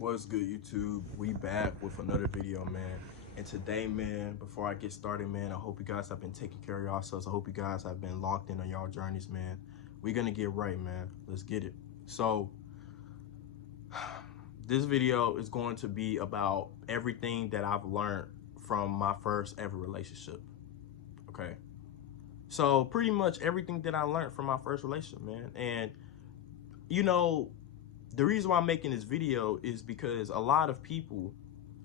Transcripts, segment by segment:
What's good, YouTube? We back with another video, man. And today, man, before I get started, man, I hope you guys have been taking care of yourselves. I hope you guys have been locked in on y'all journeys, man. We're gonna get right, man. Let's get it. So this video is going to be about everything that I've learned from my first ever relationship. Okay. So pretty much everything that I learned from my first relationship, man. And you know, the reason why I'm making this video is because a lot of people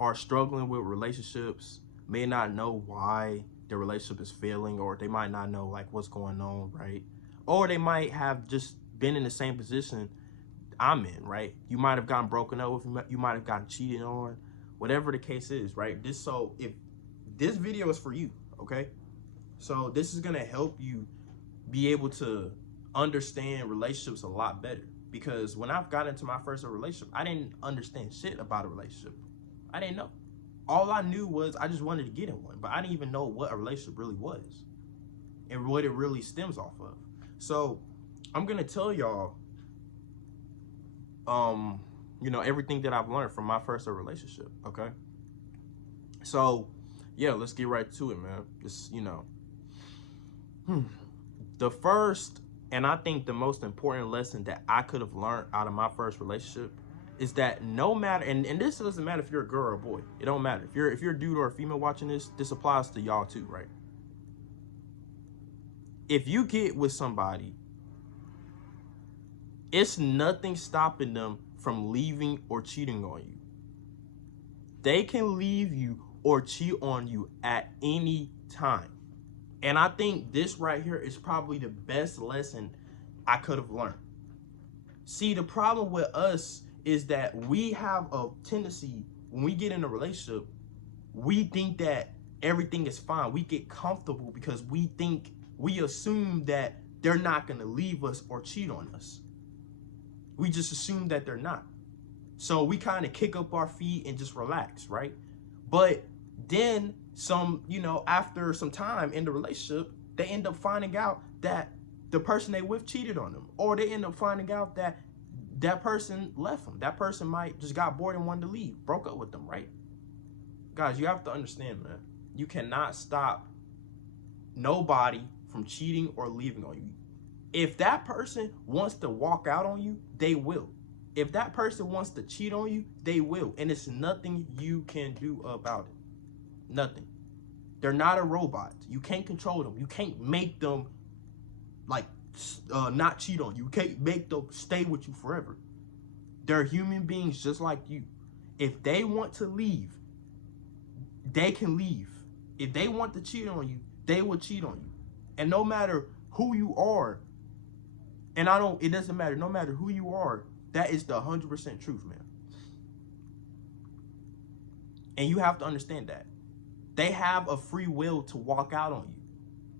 are struggling with relationships, may not know why their relationship is failing, or they might not know like what's going on, right? Or they might have just been in the same position I'm in, right? You might have gotten broken up with, you might have gotten cheated on, whatever the case is, right? If this video is for you, okay? So this is gonna help you be able to understand relationships a lot better. Because when I've got into my first relationship, I didn't understand shit about a relationship. I didn't know. All I knew was I just wanted to get in one, but I didn't even know what a relationship really was and what it really stems off of. So I'm gonna tell y'all, everything that I've learned from my first relationship. Okay. So yeah, let's get right to it, man. Just the first, and I think the most important lesson that I could have learned out of my first relationship is that no matter, and this doesn't matter if you're a girl or a boy. It don't matter. If you're a dude or a female watching this applies to y'all too, right? If you get with somebody, it's nothing stopping them from leaving or cheating on you. They can leave you or cheat on you at any time. And I think this right here is probably the best lesson I could have learned. See, the problem with us is that we have a tendency, when we get in a relationship, we think that everything is fine. We get comfortable because we assume that they're not going to leave us or cheat on us. We just assume that they're not. So we kind of kick up our feet and just relax, right? But then after some time in the relationship, they end up finding out that the person they with cheated on them, or they end up finding out that that person left them. That person might just got bored and wanted to leave, broke up with them, right? Guys, you have to understand, man. You cannot stop nobody from cheating or leaving on you. If that person wants to walk out on you, they will. If that person wants to cheat on you, they will. And it's nothing you can do about it. Nothing. They're not a robot. You can't control them. You can't make them not cheat on you. You can't make them stay with you forever. They're human beings just like you. If they want to leave, they can leave. If they want to cheat on you, they will cheat on you. And no matter who you are, it doesn't matter, no matter who you are, that is the 100% truth, man. And you have to understand that. They have a free will to walk out on you.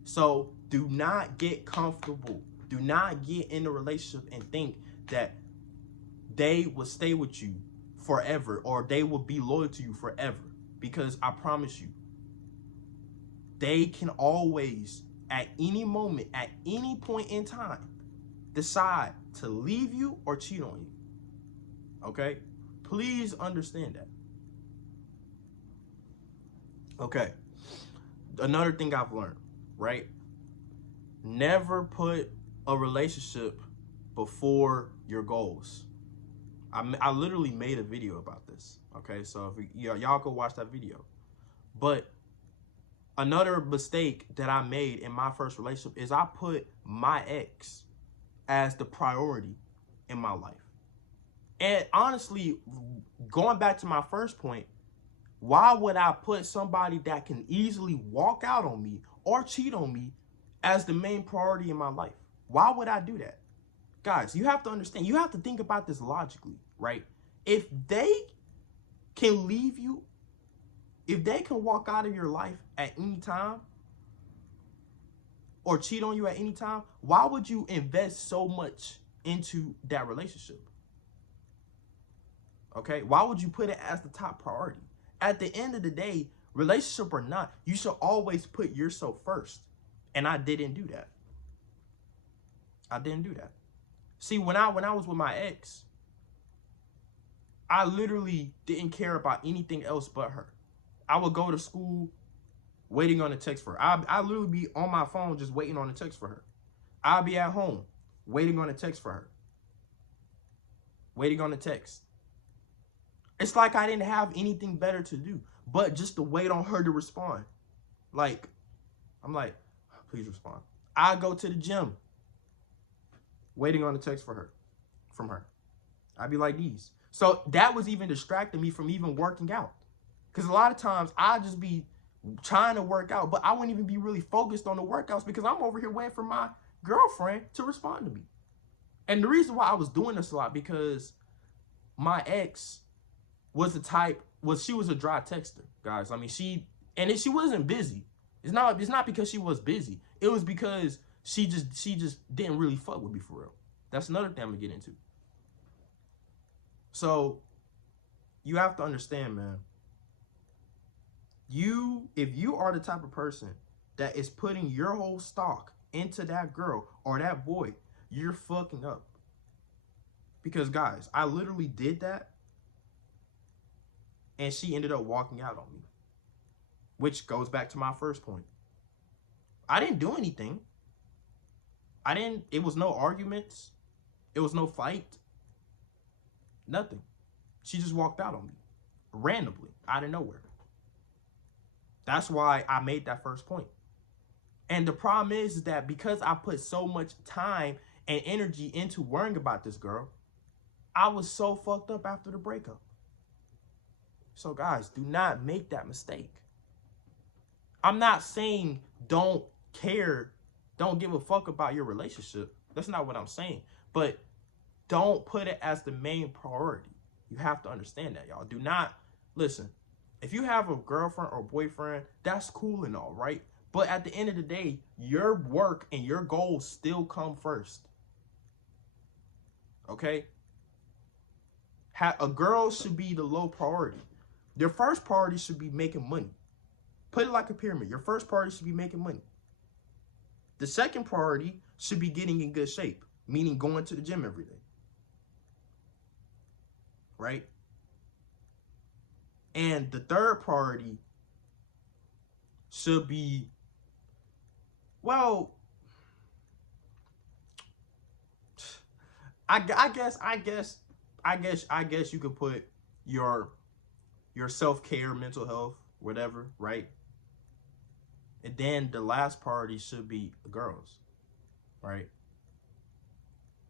So do not get comfortable. Do not get in a relationship and think that they will stay with you forever or they will be loyal to you forever. Because I promise you, they can always, at any moment, at any point in time, decide to leave you or cheat on you. Okay? Please understand that. Okay. Another thing I've learned, right? Never put a relationship before your goals. I literally made a video about this. Okay, so if y'all go watch that video. But another mistake that I made in my first relationship is I put my ex as the priority in my life. And honestly, going back to my first point, why would I put somebody that can easily walk out on me or cheat on me as the main priority in my life? Why would I do that? Guys, you have to understand, you have to think about this logically, right? If they can leave you, if they can walk out of your life at any time or cheat on you at any time, why would you invest so much into that relationship? Okay, why would you put it as the top priority? At the end of the day, relationship or not, you should always put yourself first. And I didn't do that. I didn't do that. See, when I was with my ex, I literally didn't care about anything else but her. I would go to school waiting on a text for her. I literally be on my phone just waiting on a text for her. I'll be at home waiting on a text for her. Waiting on a text. It's like I didn't have anything better to do but just to wait on her to respond. Like, I'm like, please respond. I go to the gym waiting on a text for her, from her. I'd be like these. So that was even distracting me from even working out. Because a lot of times I just be trying to work out, but I wouldn't even be really focused on the workouts because I'm over here waiting for my girlfriend to respond to me. And the reason why I was doing this a lot because my ex was the type, she was a dry texter, guys. I mean, she wasn't busy. It's not because she was busy. It was because she just didn't really fuck with me for real. That's another thing I'm gonna get into. So you have to understand, man. If you are the type of person that is putting your whole stock into that girl or that boy, you're fucking up. Because guys, I literally did that and she ended up walking out on me. Which goes back to my first point. I didn't do anything. It was no arguments. It was no fight. Nothing. She just walked out on me. Randomly. Out of nowhere. That's why I made that first point. And the problem is that because I put so much time and energy into worrying about this girl, I was so fucked up after the breakup. So guys, do not make that mistake. I'm not saying don't care, don't give a fuck about your relationship. That's not what I'm saying. But don't put it as the main priority. You have to understand that, y'all. Do not, listen, if you have a girlfriend or boyfriend, that's cool and all, right? But at the end of the day, your work and your goals still come first. Okay? A girl should be the low priority. Your first priority should be making money. Put it like a pyramid. Your first priority should be making money. The second priority should be getting in good shape, meaning going to the gym every day. Right? And the third priority should be, well, I guess you could put your self-care, mental health, whatever, right? And then the last priority should be girls, right?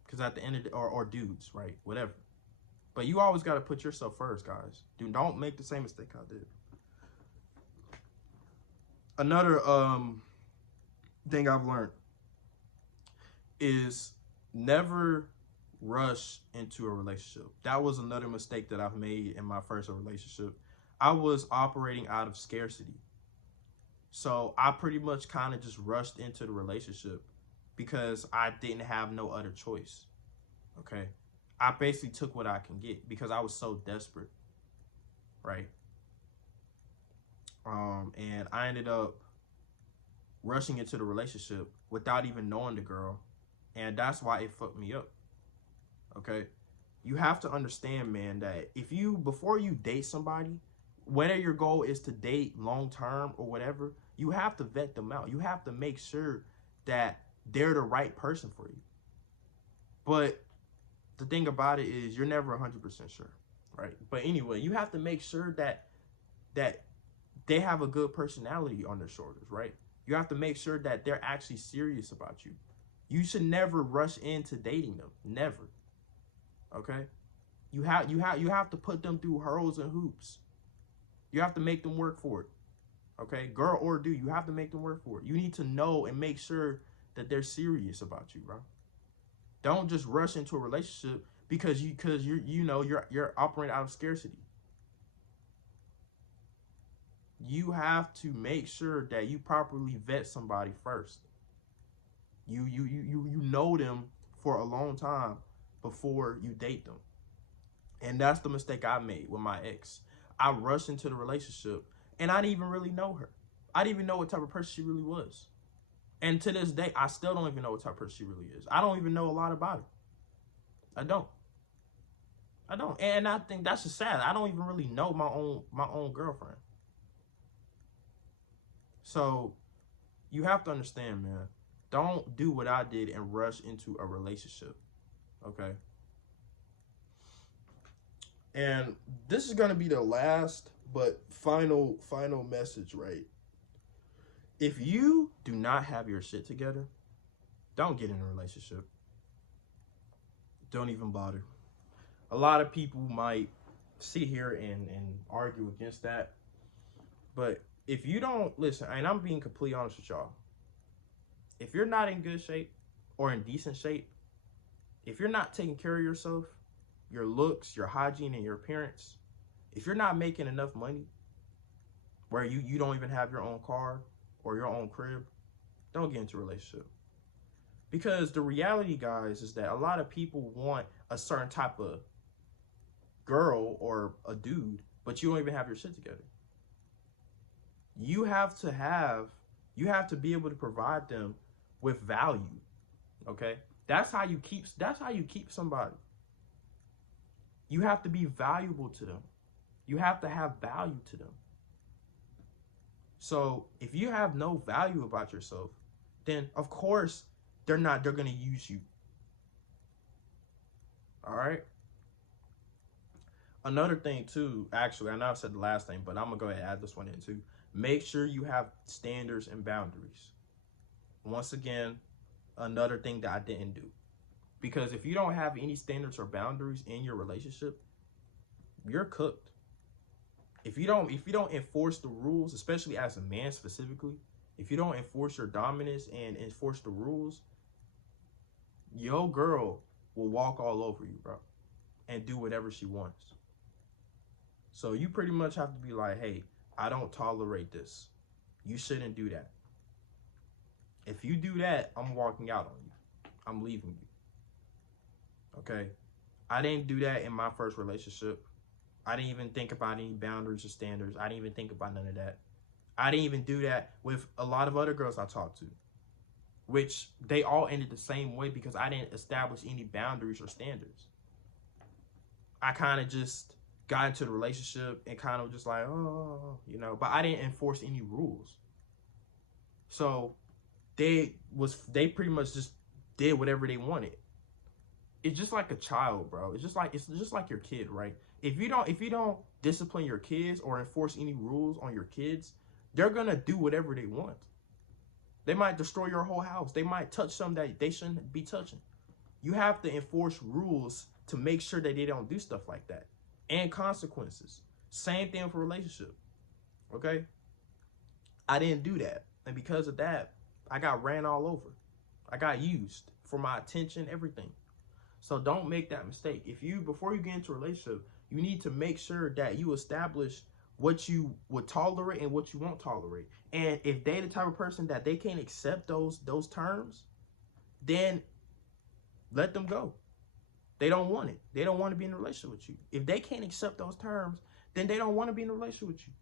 Because at the end of the, or dudes, right? Whatever. But you always got to put yourself first, guys. Don't make the same mistake I did. Another thing I've learned is never rush into a relationship. That was another mistake that I've made in my first relationship. I was operating out of scarcity. So I pretty much kind of just rushed into the relationship because I didn't have no other choice. Okay? I basically took what I can get because I was so desperate. Right? And I ended up rushing into the relationship without even knowing the girl. And that's why it fucked me up. Okay? You have to understand, man, that before you date somebody, whether your goal is to date long term or whatever, you have to vet them out. You have to make sure that they're the right person for you. But the thing about it is you're never 100% sure, right? But anyway, you have to make sure that they have a good personality on their shoulders, right? You have to make sure that they're actually serious about you. You should never rush into dating them. Never. Okay? You have to put them through hurdles and hoops. You have to make them work for it. Okay? Girl or dude, you have to make them work for it. You need to know and make sure that they're serious about you, bro. Don't just rush into a relationship because you're operating out of scarcity. You have to make sure that you properly vet somebody first. You know them for a long time before you date them. And that's the mistake I made with my ex. I rushed into the relationship and I didn't even really know her. I didn't even know what type of person she really was. And to this day, I still don't even know what type of person she really is. I don't even know a lot about her. I don't. I don't. And I think that's just sad. I don't even really know my own girlfriend. So you have to understand, man. Don't do what I did and rush into a relationship. Okay. And this is gonna be the last but final message, right? If you do not have your shit together, don't get in a relationship. Don't even bother. A lot of people might sit here and argue against that. But if you don't listen, and I'm being completely honest with y'all, if you're not in good shape or in decent shape, if you're not taking care of yourself, your looks, your hygiene, and your appearance, if you're not making enough money where you don't even have your own car or your own crib, don't get into a relationship. Because the reality, guys, is that a lot of people want a certain type of girl or a dude, but you don't even have your shit together. You have to be able to provide them with value. Okay? That's how you keep somebody. You have to be valuable to them. You have to have value to them. So if you have no value about yourself, then of course they're gonna use you. All right. Another thing too, actually, I know I said the last thing, but I'm gonna go ahead and add this one in too. Make sure you have standards and boundaries. Once again, another thing that I didn't do. Because if you don't have any standards or boundaries in your relationship, you're cooked. If you don't enforce the rules, especially as a man specifically, if you don't enforce your dominance and enforce the rules, your girl will walk all over you, bro, and do whatever she wants. So you pretty much have to be like, hey, I don't tolerate this. You shouldn't do that. If you do that, I'm walking out on you. I'm leaving you. Okay? I didn't do that in my first relationship. I didn't even think about any boundaries or standards. I didn't even think about none of that. I didn't even do that with a lot of other girls I talked to, which they all ended the same way because I didn't establish any boundaries or standards. I kind of just got into the relationship and kind of just like, oh, but I didn't enforce any rules. So they pretty much just did whatever they wanted. It's just like a child, bro. It's just like your kid, right? If you don't discipline your kids or enforce any rules on your kids, they're gonna do whatever they want. They might destroy your whole house. They might touch something that they shouldn't be touching. You have to enforce rules to make sure that they don't do stuff like that. And consequences. Same thing for a relationship. Okay? I didn't do that. And because of that, I got ran all over. I got used for my attention, everything. So don't make that mistake. Before you get into a relationship, you need to make sure that you establish what you would tolerate and what you won't tolerate. And if they the type of person that they can't accept those terms, then let them go. They don't want it. They don't want to be in a relationship with you. If they can't accept those terms, then they don't want to be in a relationship with you.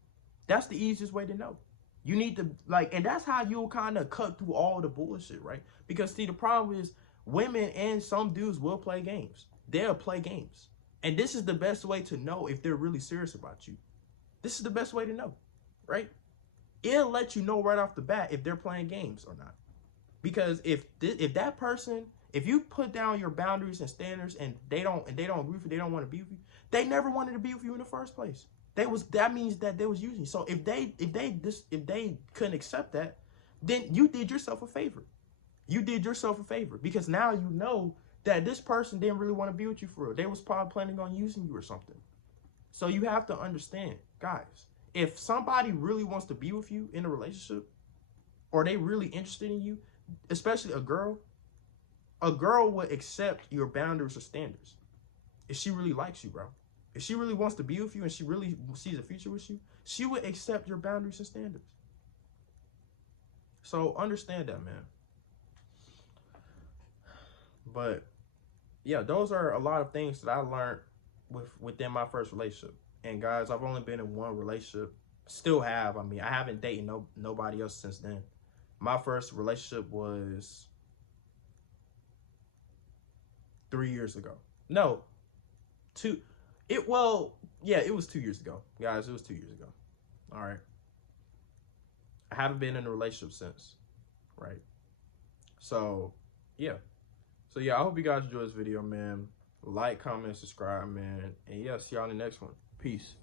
That's the easiest way to know. You need to and that's how you'll kind of cut through all the bullshit, right? Because see, the problem is women and some dudes will play games. They'll play games. And this is the best way to know if they're really serious about you. This is the best way to know, right? It'll let you know right off the bat if they're playing games or not. Because if that person, if you put down your boundaries and standards and they don't agree with you, they don't want to be with you, they never wanted to be with you in the first place. That means that they was using you. So if they couldn't accept that, then you did yourself a favor. You did yourself a favor because now you know that this person didn't really want to be with you for real. They was probably planning on using you or something. So you have to understand, guys, if somebody really wants to be with you in a relationship or they really interested in you, especially a girl would accept your boundaries or standards if she really likes you, bro. If she really wants to be with you and she really sees a future with you, she would accept your boundaries and standards. So understand that, man. But yeah, those are a lot of things that I learned within my first relationship. And guys, I've only been in one relationship. Still have. I mean, I haven't dated nobody else since then. My first relationship was 3 years ago. No, Yeah, it was 2 years ago, guys. It was 2 years ago. All right. I haven't been in a relationship since, right? So, yeah. So yeah, I hope you guys enjoy this video, man. Like, comment, subscribe, man. And yeah, see y'all in the next one. Peace.